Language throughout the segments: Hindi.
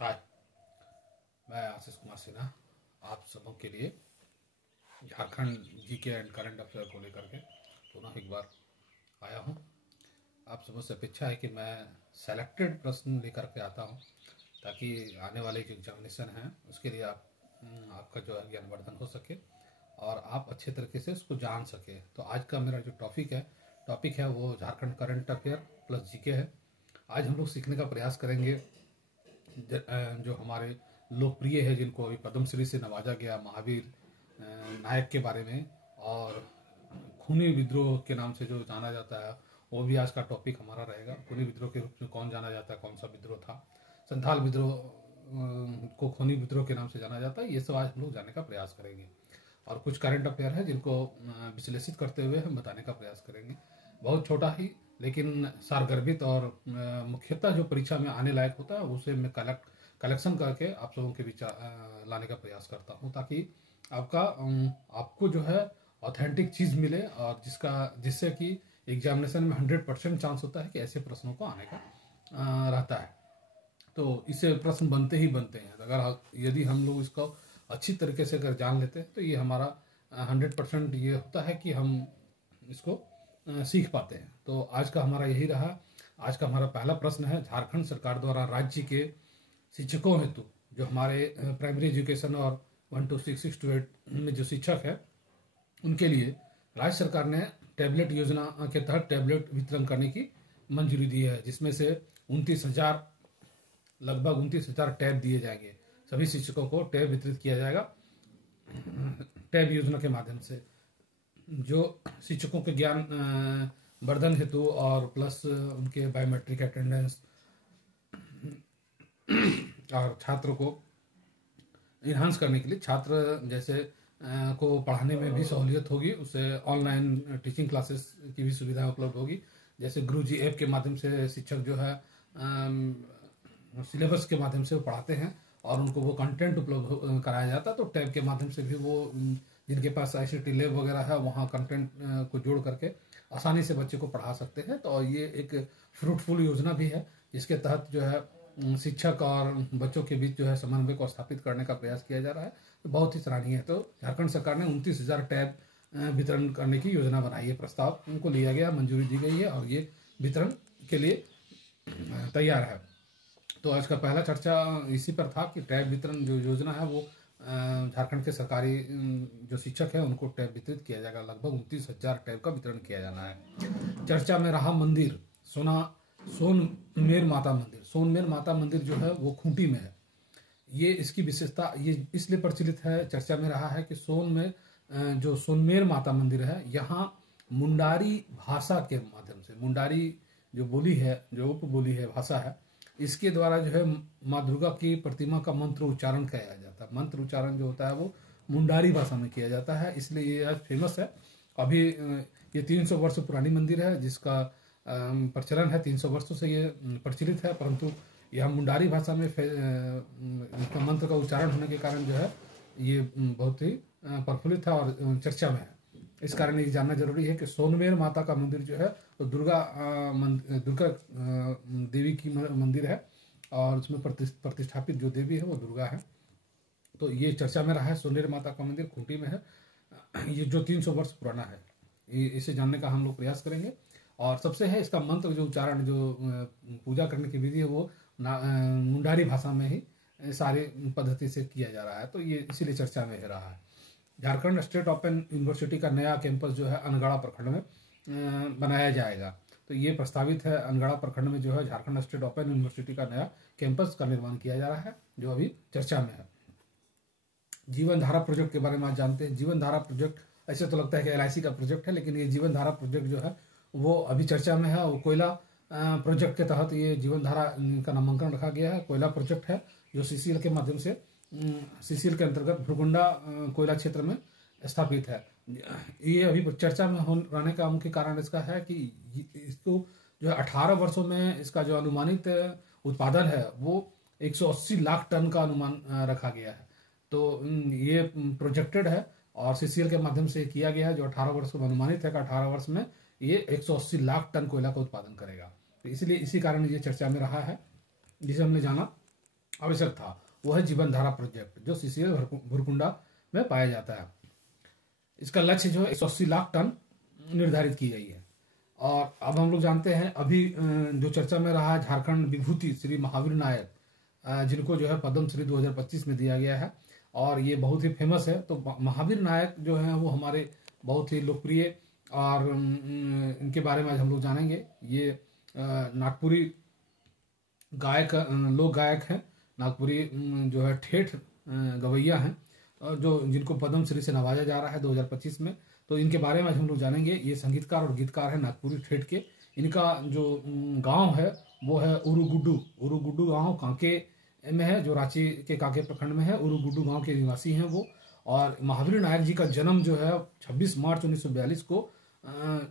हाय, मैं आशीष कुमार सिन्हा आप सबों के लिए Jharkhand GK and current affair को लेकर के पुनः एक बार आया हूँ। आप सबों से अपेक्षा है कि मैं सेलेक्टेड प्रश्न लेकर के आता हूँ ताकि आने वाले जो एग्जामिनेशन हैं उसके लिए आपका जो है ज्ञानवर्धन हो सके और आप अच्छे तरीके से उसको जान सके। तो आज का मेरा जो टॉपिक है वो Jharkhand current affair plus GK है। आज हम लोग सीखने का प्रयास करेंगे जो हमारे लोकप्रिय है, जिनको अभी पद्मश्री से नवाजा गया, महावीर नायक के बारे में, और खूनी विद्रोह के नाम से जो जाना जाता है वो भी आज का टॉपिक हमारा रहेगा। खूनी विद्रोह के रूप में कौन जाना जाता है, कौन सा विद्रोह था, संथाल विद्रोह को खूनी विद्रोह के नाम से जाना जाता है, ये सब आज हम लोग जानने का प्रयास करेंगे। और कुछ करंट अफेयर है जिनको विश्लेषित करते हुए हम बताने का प्रयास करेंगे। बहुत छोटा ही लेकिन सारगर्भित और मुख्यतः जो परीक्षा में आने लायक होता है उसे मैं कलेक्शन करके आप सबों के बीच लाने का प्रयास करता हूँ ताकि आपको जो है ऑथेंटिक चीज़ मिले और जिससे कि एग्जामिनेशन में 100% चांस होता है कि ऐसे प्रश्नों को आने का रहता है। तो इससे प्रश्न बनते ही बनते हैं। यदि हम लोग इसको अच्छी तरीके से अगर जान लेते हैं तो ये हमारा 100% ये होता है कि हम इसको सीख पाते हैं। तो आज का हमारा यही रहा। आज का हमारा पहला प्रश्न है, झारखंड सरकार द्वारा राज्य के शिक्षकों हेतु जो हमारे प्राइमरी एजुकेशन और 1 to 6, 6 to 8 में जो शिक्षक है उनके लिए राज्य सरकार ने टैबलेट योजना के तहत टैबलेट वितरण करने की मंजूरी दी है, जिसमें से लगभग 29,000 टैब दिए जाएंगे। सभी शिक्षकों को टैब वितरित किया जाएगा टैब योजना के माध्यम से, जो शिक्षकों के ज्ञान वर्धन हेतु और प्लस उनके बायोमेट्रिक अटेंडेंस और छात्र को इन्हांस करने के लिए, छात्र जैसे को पढ़ाने में भी सहूलियत होगी, उसे ऑनलाइन टीचिंग क्लासेस की भी सुविधा उपलब्ध होगी। जैसे गुरुजी ऐप के माध्यम से शिक्षक जो है सिलेबस के माध्यम से वो पढ़ाते हैं और उनको वो कंटेंट उपलब्ध कराया जाता है। तो टैब के माध्यम से भी वो जिनके पास ICT लैब वगैरह है वहाँ कंटेंट को जोड़ करके आसानी से बच्चे को पढ़ा सकते हैं। तो ये एक फ्रूटफुल योजना भी है जिसके तहत जो है शिक्षक और बच्चों के बीच जो है समन्वय को स्थापित करने का प्रयास किया जा रहा है। तो बहुत ही सराहनीय है। तो झारखंड सरकार ने 29,000 टैब वितरण करने की योजना बनाई है, प्रस्ताव उनको लिया गया, मंजूरी दी गई है और ये वितरण के लिए तैयार है। तो आज का पहला चर्चा इसी पर था कि टैब वितरण जो योजना है वो झारखंड के सरकारी जो शिक्षक है उनको टैब वितरित किया जाएगा। लगभग 29,000 टैब का वितरण किया जाना है। चर्चा में रहा मंदिर सोनमेर माता मंदिर। सोनमेर माता मंदिर जो है वो खूंटी में है। ये इसकी विशेषता ये इसलिए प्रचलित है, चर्चा में रहा है कि जो सोनमेर माता मंदिर है यहाँ मुंडारी भाषा के माध्यम से, मुंडारी जो बोली है, जो उपबोली है, भाषा है, इसके द्वारा जो है माँ दुर्गा की प्रतिमा का मंत्र उच्चारण किया जाता है। मंत्र उच्चारण जो होता है वो मुंडारी भाषा में किया जाता है, इसलिए ये आज फेमस है। अभी ये 300 वर्ष पुरानी मंदिर है जिसका प्रचलन है, 300 वर्षों से ये प्रचलित है, परंतु यह मुंडारी भाषा में इसका मंत्र का उच्चारण होने के कारण जो है ये बहुत ही प्रफुल्लित है और चर्चा में है। इस कारण ये जानना जरूरी है कि सोनमेर माता का मंदिर जो है तो दुर्गा देवी की मंदिर है और उसमें प्रतिष्ठापित जो देवी है वो दुर्गा है। तो ये चर्चा में रहा है। सोनमेर माता का मंदिर खूंटी में है, ये जो 300 वर्ष पुराना है। इसे जानने का हम लोग प्रयास करेंगे। और सबसे है इसका मंत्र जो उच्चारण, जो पूजा करने की विधि है वो मुंडारी भाषा में ही सारी पद्धति से किया जा रहा है। तो ये इसीलिए चर्चा में रहा है। झारखंड स्टेट ओपन यूनिवर्सिटी का नया कैंपस जो है अनगढ़ा प्रखंड में बनाया जाएगा। तो ये प्रस्तावित है, अनगढ़ा प्रखंड में जो है झारखंड स्टेट ओपन यूनिवर्सिटी का नया कैंपस का निर्माण किया जा रहा है, जो अभी चर्चा में है। जीवन धारा प्रोजेक्ट के बारे में आज जानते हैं। जीवन धारा प्रोजेक्ट ऐसे तो लगता है कि LIC का प्रोजेक्ट है, लेकिन ये जीवन धारा प्रोजेक्ट जो है वो अभी चर्चा में है। वो कोयला प्रोजेक्ट के तहत ये जीवन धारा का नामांकन रखा गया है। कोयला प्रोजेक्ट है जो CCL के माध्यम से, CCL के अंतर्गत भुरकुंडा कोयला क्षेत्र में स्थापित है। ये अभी चर्चा में रहने का मुख्य कारण इसका है कि इसको जो है 18 वर्षों में इसका जो अनुमानित उत्पादन है वो 180 लाख टन का अनुमान रखा गया है। तो ये प्रोजेक्टेड है और CCL के माध्यम से किया गया है, जो 18 वर्ष में अनुमानित है कि 18 वर्ष में ये 180 लाख टन कोयला का उत्पादन करेगा। तो इसलिए इसी कारण ये चर्चा में रहा है, जिसे हमने जाना। आवश्यक था वो है जीवन धारा प्रोजेक्ट, जो सीसीएल भुरकुंडा में पाया जाता है। इसका लक्ष्य जो है 180 लाख टन निर्धारित की गई है। और अब हम लोग जानते हैं अभी जो चर्चा में रहा है झारखंड विभूति श्री महावीर नायक, जिनको जो है पद्म श्री 2025 में दिया गया है और ये बहुत ही फेमस है। तो महावीर नायक जो है वो हमारे बहुत ही लोकप्रिय और इनके बारे में आज हम लोग जानेंगे। ये नागपुरी गायक, लोक गायक हैं, नागपुरी जो है ठेठ गवैया हैं, और जो जिनको पद्म श्री से नवाजा जा रहा है 2025 में। तो इनके बारे में आज हम लोग जानेंगे। ये संगीतकार और गीतकार है नागपुरी ठेठ के। इनका जो गांव है वो है उरुगुड्डू गांव कांके में है, जो रांची के कांके प्रखंड में है। उरुगुड्डू गांव के निवासी हैं वो। और महावीर नायक जी का जन्म जो है 26 मार्च 1942 को,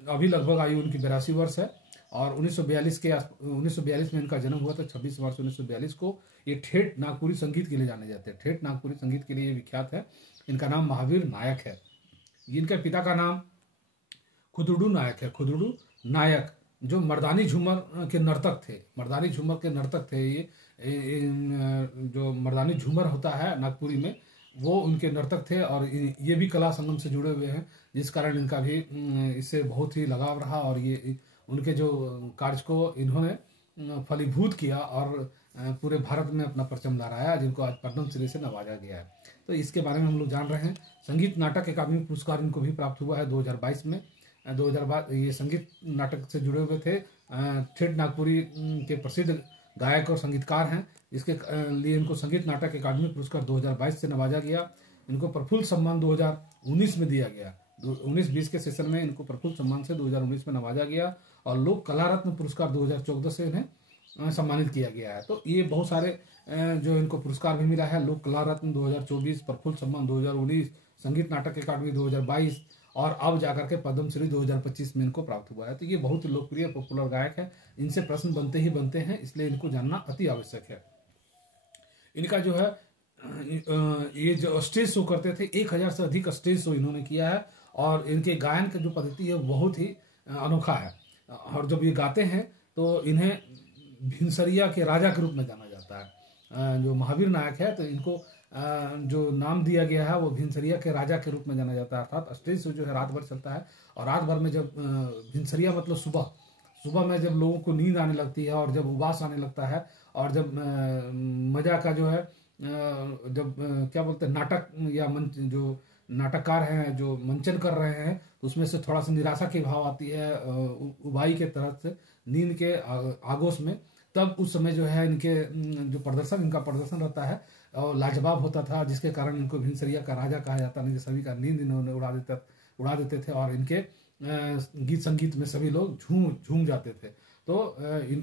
अभी लगभग आयु उनकी 82 वर्ष है। और 1942 में इनका जन्म हुआ था 26 मार्च 1942 को। ये ठेठ नागपुरी संगीत के लिए जाने जाते हैं, ठेठ नागपुरी संगीत के लिए विख्यात है। इनका नाम महावीर नायक है। इनके पिता का नाम खुदुडू नायक है, खुदुडू नायक, जो मर्दानी झूमर के नर्तक थे। मर्दानी झूमर के नर्तक थे ये। जो मर्दानी झूमर होता है नागपुरी में, वो उनके नर्तक थे। और ये भी कला संगम से जुड़े हुए हैं, जिस कारण इनका भी इससे बहुत ही लगाव रहा। और ये उनके जो कार्य को इन्होंने फलीभूत किया और पूरे भारत में अपना परचम लहराया, जिनको आज पद्म श्री से नवाजा गया है। तो इसके बारे में हम लोग जान रहे हैं। संगीत नाटक अकादमी पुरस्कार इनको भी प्राप्त हुआ है 2022 में। 2022 ये संगीत नाटक से जुड़े हुए थे। ठेठ नागपुरी के प्रसिद्ध गायक और संगीतकार हैं, जिसके लिए इनको संगीत नाटक अकादमी पुरस्कार 2022 से नवाजा गया। इनको प्रफुल्ल सम्मान 2019 में दिया गया। 19-20 के सेशन में इनको प्रफुल्ल सम्मान से 2019 में नवाजा गया। और लोक कला रत्न पुरस्कार 2014 से इन्हें सम्मानित किया गया है। तो ये बहुत सारे जो इनको पुरस्कार भी मिला है। लोक कला रत्न 2024, प्रफुल्ल सम्मान 2019, संगीत नाटक अकादमी 2022 और अब जाकर के पद्म श्री 2025 में इनको प्राप्त हुआ है। तो ये बहुत लोकप्रिय पॉपुलर गायक है। इनसे प्रश्न बनते ही बनते हैं, इसलिए इनको जानना अति आवश्यक है। इनका जो है ये जो स्टेज शो करते थे, 1000 से अधिक स्टेज शो इन्होंने किया है। और इनके गायन की जो पद्धति है बहुत ही अनोखा है। और जब ये गाते हैं तो इन्हें भिनसरिया के राजा के रूप में जाना जाता है। जो महावीर नायक है, तो इनको जो नाम दिया गया है वो भिनसरिया के राजा के रूप में जाना जाता है। अर्थात स्टेज शो जो है रात भर चलता है। और रात भर में जब भिनसरिया मतलब सुबह में जब लोगों को नींद आने लगती है और जब उबास आने लगता है और जब मजा का जो है जब क्या बोलते हैं नाटक या मंच, जो नाटककार हैं जो मंचन कर रहे हैं, तो उसमें से थोड़ा सा निराशा की भाव आती है उबाई के तरफ से, नींद के आगोश में। तब उस समय जो है इनके जो इनका प्रदर्शन रहता है और लाजवाब होता था, जिसके कारण इनको भिनसरिया का राजा कहा जाता है। सभी का नींद इन्होंने उड़ा देते थे और इनके गीत संगीत में सभी लोग झूम जाते थे। तो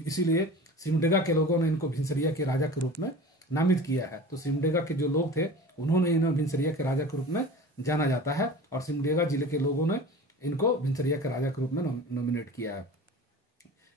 इसीलिए सिमडेगा के लोगों ने इनको भिनसरिया के राजा के रूप में नामित किया है। तो सिमडेगा के जो लोग थे उन्होंने इन्हें भिनसरिया के राजा के रूप में जाना जाता है। और सिमडेगा जिले के लोगों ने इनको भिनसरिया के राजा के रूप में नॉमिनेट किया है।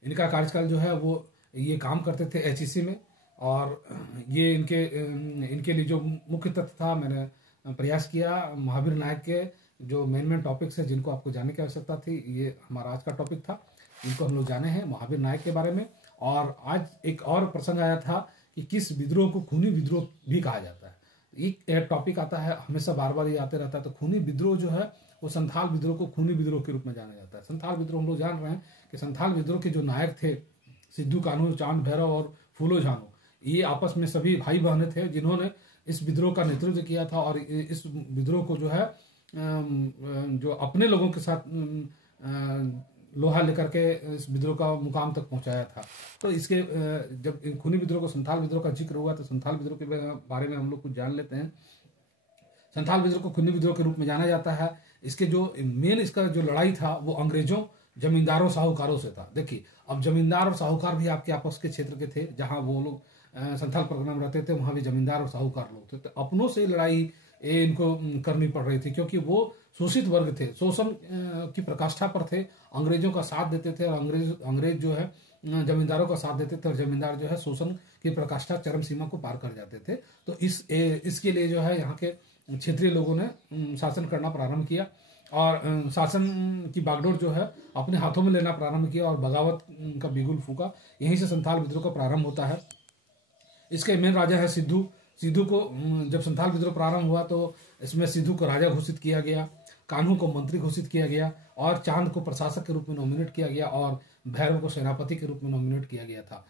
इनका कार्यकाल जो है वो ये काम करते थे एचईसी में। और ये इनके लिए जो मुख्य तथ्य था, मैंने प्रयास किया महावीर नायक के जो मेन टॉपिक्स है जिनको आपको जानने की आवश्यकता थी, ये हमारा आज का टॉपिक था। इनको हम लोग जाने हैं महावीर नायक के बारे में। और आज एक और प्रसंग आया था कि किस विद्रोह को खूनी विद्रोह भी कहा जाता है। एक टॉपिक आता है, हमेशा बार बार ये आते रहता है। तो खूनी विद्रोह जो है वो संथाल विद्रोह को खूनी विद्रोह के रूप में जाना जाता है। संथाल विद्रोह हम लोग जान रहे हैं कि संथाल विद्रोह के जो नायक थे सिद्धू कान्हू, चांद भैरव और फूलो झानो, ये आपस में सभी भाई बहन थे जिन्होंने इस विद्रोह का नेतृत्व किया था। और इस विद्रोह को जो है जो अपने लोगों के साथ लोहा लेकर के इस विद्रोह का मुकाम तक पहुंचाया था। तो इसके जब खूनी विद्रोह को संथाल विद्रोह का जिक्र हुआ तो संथाल विद्रोह के बारे में हम लोग कुछ जान लेते हैं। संथाल विद्रोह को खूनी विद्रोह के रूप में जाना जाता है। इसके जो मेन इसका जो लड़ाई था वो अंग्रेजों, जमींदारों, साहूकारों से था। देखिए, अब जमींदार और साहूकार भी आपके आपस के क्षेत्र के थे। जहां वो लोग संथाल परगना में रहते थे वहां भी जमींदार और साहूकार लोग थे। तो अपनों से लड़ाई इनको करनी पड़ रही थी, क्योंकि वो शोषित वर्ग थे, शोषण की प्रकाष्ठा पर थे, अंग्रेजों का साथ देते थे। और अंग्रेज जो है जमींदारों का साथ देते थे और जमींदार जो है शोषण की प्रकाष्ठा चरम सीमा को पार कर जाते थे। तो इसके लिए जो है यहाँ के क्षेत्रीय लोगों ने शासन करना प्रारंभ किया और शासन की बागडोर जो है अपने हाथों में लेना प्रारंभ किया और बगावत का बिगुल फूका। यहीं से संथाल विद्रोह का प्रारंभ होता है। इसके मेन राजा है सिद्धू। सिद्धू को जब संथाल विद्रोह प्रारंभ हुआ तो इसमें सिद्धू को राजा घोषित किया गया, कान्हू को मंत्री घोषित किया गया और चांद को प्रशासक के रूप में नॉमिनेट किया गया और भैरव को सेनापति के रूप में नॉमिनेट किया गया था।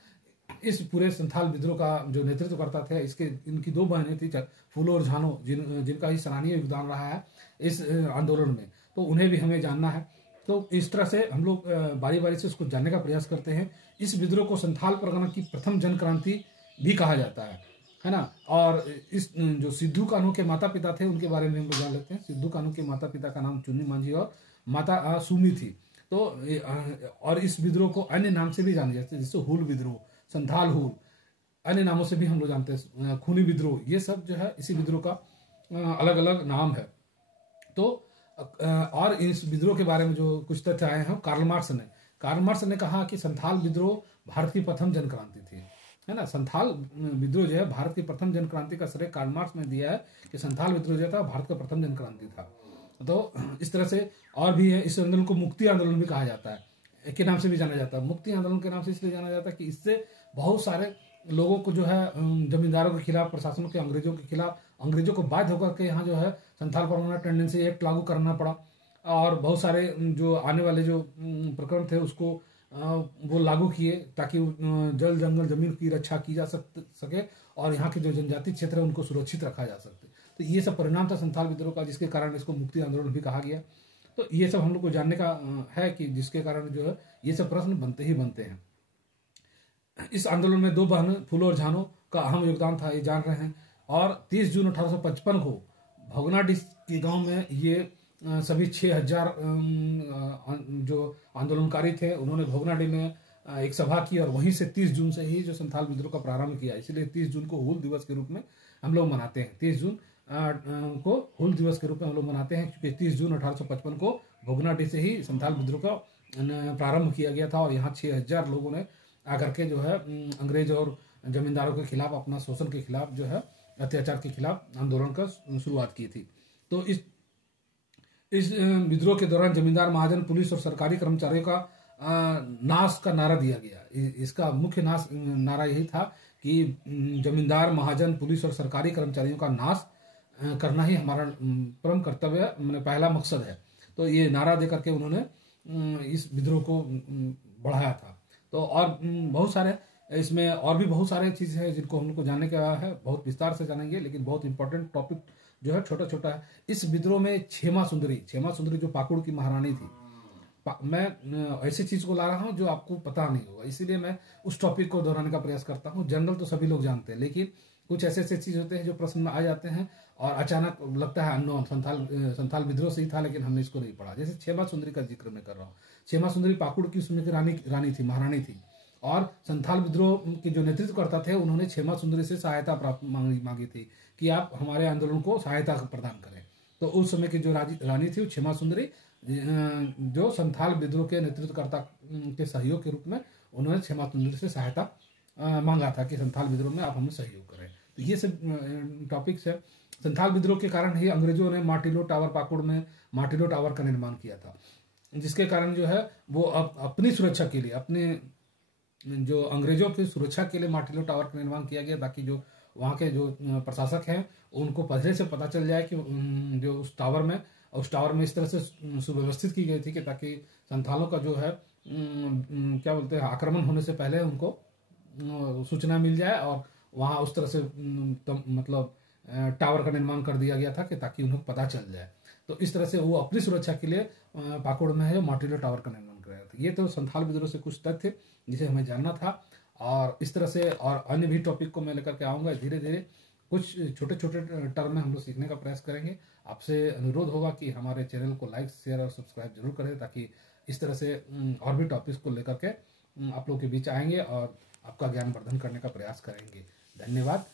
इस पूरे संथाल विद्रोह का जो नेतृत्व करता था, इसके इनकी दो बहनें थी, फूलो और झानो, जिनका ही सराहनीय योगदान रहा है इस आंदोलन में, तो उन्हें भी हमें जानना है। तो इस तरह से हम लोग बारी बारी से उसको जानने का प्रयास करते हैं। इस विद्रोह को संथाल परगना की प्रथम जन क्रांति भी कहा जाता है ना। और इस जो सिद्धू कान्हू के माता पिता थे उनके बारे में हम लोग जान लेते हैं। सिद्धू कान्हू के माता पिता का नाम चुन्नी मांझी और माता सुमी थी। तो और इस विद्रोह को अन्य नाम से भी जाने जाते हैं, जैसे हुल विद्रोह, संथाल हुल, अन्य नामों से भी हम लोग जानते हैं, खूनी विद्रोह, ये सब जो है इसी विद्रोह का अलग अलग नाम है। तो और इस विद्रोह के बारे में जो कुछ तथ्य आए हैं, कार्ल मार्क्स ने कहा कि संथाल विद्रोह भारत की प्रथम जन क्रांति थी, है ना। संथाल विद्रोह जो है भारत की प्रथम जन क्रांति का श्रेय कार्ल मार्क्स ने दिया है कि संथाल विद्रोह जो था भारत का प्रथम जन क्रांति था। तो इस तरह से और भी है। इस आंदोलन को मुक्ति आंदोलन भी कहा जाता है, के नाम से भी जाना जाता है। मुक्ति आंदोलन के नाम से इसलिए जाना जाता है कि इससे बहुत सारे लोगों को जो है जमींदारों के खिलाफ, प्रशासन के, अंग्रेजों के खिलाफ, अंग्रेजों को बाध्य होकर के यहाँ जो है संथाल परगना टेंडेंसी एक्ट लागू करना पड़ा। और बहुत सारे जो आने वाले जो प्रकरण थे उसको वो लागू किए ताकि जल जंगल जमीन की रक्षा की जा सके और यहाँ के जो जनजाति क्षेत्र है उनको सुरक्षित रखा जा सके। तो ये सब परिणाम था संथाल विद्रोह का, जिसके कारण इसको मुक्ति आंदोलन भी कहा गया। तो ये सब हम लोग को जानने का है कि जिसके कारण जो है ये सब प्रश्न बनते ही बनते हैं। इस आंदोलन में दो बहन फूलो और झानो का अहम योगदान था, ये जान रहे हैं। और 30 जून 1855 को भोगनाडीह के गांव में ये सभी 6000 जो आंदोलनकारी थे उन्होंने भोगनाडीह में एक सभा की और वहीं से 30 जून से ही जो संथाल विद्रोह का प्रारंभ किया। इसलिए 30 जून को हूल दिवस के रूप में हम लोग मनाते हैं। 30 जून को हूल दिवस के रूप में हम लोग मनाते हैं क्योंकि 30 जून 1855 को भोगनाडीह से ही संथाल विद्रोह का प्रारंभ किया गया था और यहाँ 6000 लोगों ने आकर के जो है अंग्रेज और जमींदारों के खिलाफ, अपना शोषण के खिलाफ जो है, अत्याचार के खिलाफ आंदोलन का शुरुआत की थी। तो इस विद्रोह के दौरान जमींदार, महाजन, पुलिस और सरकारी कर्मचारियों का नाश का नारा दिया गया। इसका मुख्य नारा यही था कि जमींदार, महाजन, पुलिस और सरकारी कर्मचारियों का नाश करना ही हमारा परम कर्तव्य, पहला मकसद है। तो ये नारा देकर के उन्होंने इस विद्रोह को बढ़ाया था। तो और बहुत सारे इसमें और भी बहुत सारे चीज़ है जिनको हम लोग को जानने का है, बहुत विस्तार से जानेंगे, लेकिन बहुत इंपॉर्टेंट टॉपिक जो है छोटा छोटा है। इस विद्रोह में क्षेमा सुंदरी जो पाकुड़ की महारानी थी, मैं ऐसी चीज को ला रहा हूँ जो आपको पता नहीं होगा, इसीलिए मैं उस टॉपिक को दोहराने का प्रयास करता हूँ। जनरल तो सभी लोग जानते हैं, लेकिन कुछ ऐसे चीज होते हैं जो प्रश्न में आ जाते हैं और अचानक लगता है अननोन, संथाल विद्रोह से ही था लेकिन हमने इसको नहीं पढ़ा। जैसे क्षेमा सुंदरी का जिक्र मैं कर रहा हूँ। क्षेमा सुंदरी पाकुड़ की उसमें की रानी थी, महारानी थी, और संथाल विद्रोह के जो नेतृत्व करता थे उन्होंने क्षेमा सुंदरी से सहायता प्राप्त मांगी थी कि आप हमारे आंदोलन को सहायता प्रदान करें। तो उस समय की जो रानी थी वो क्षेमा सुंदरी, जो संथाल विद्रोह के नेतृत्वकर्ता के सहयोग के रूप में उन्होंने क्षेमा सुंदरी से सहायता मांगा था कि संथाल विद्रोह में आप हमें सहयोग करें। तो ये सब टॉपिक्स है। संथाल विद्रोह के कारण ही अंग्रेजों ने मार्टिलो टावर, पाकुड़ में मार्टिलो टावर का निर्माण किया था, जिसके कारण जो है वो अपनी सुरक्षा के लिए, अपने जो अंग्रेजों की सुरक्षा के लिए मार्टिलो टावर का निर्माण किया गया, ताकि जो वहाँ के जो प्रशासक हैं उनको पहले से पता चल जाए कि जो उस टावर में इस तरह से सुव्यवस्थित की गई थी कि ताकि संथालों का जो है क्या बोलते हैं, आक्रमण होने से पहले उनको सूचना मिल जाए और वहाँ उस तरह से मतलब टावर का निर्माण कर दिया गया था कि ताकि उन्हें पता चल जाए। तो इस तरह से वो अपनी सुरक्षा के लिए पाकुड़ में है मार्टिलो टावर का निर्माण कर रहा था। ये तो संथाल विद्रोह से कुछ तथ्य जिसे हमें जानना था, और इस तरह से और अन्य भी टॉपिक को मैं लेकर के आऊँगा। धीरे धीरे कुछ छोटे छोटे टर्म में हम लोग सीखने का प्रयास करेंगे। आपसे अनुरोध होगा कि हमारे चैनल को लाइक, शेयर और सब्सक्राइब जरूर करें, ताकि इस तरह से और भी टॉपिक्स को लेकर के आप लोग के बीच आएंगे और आपका ज्ञान वर्धन करने का प्रयास करेंगे। धन्यवाद।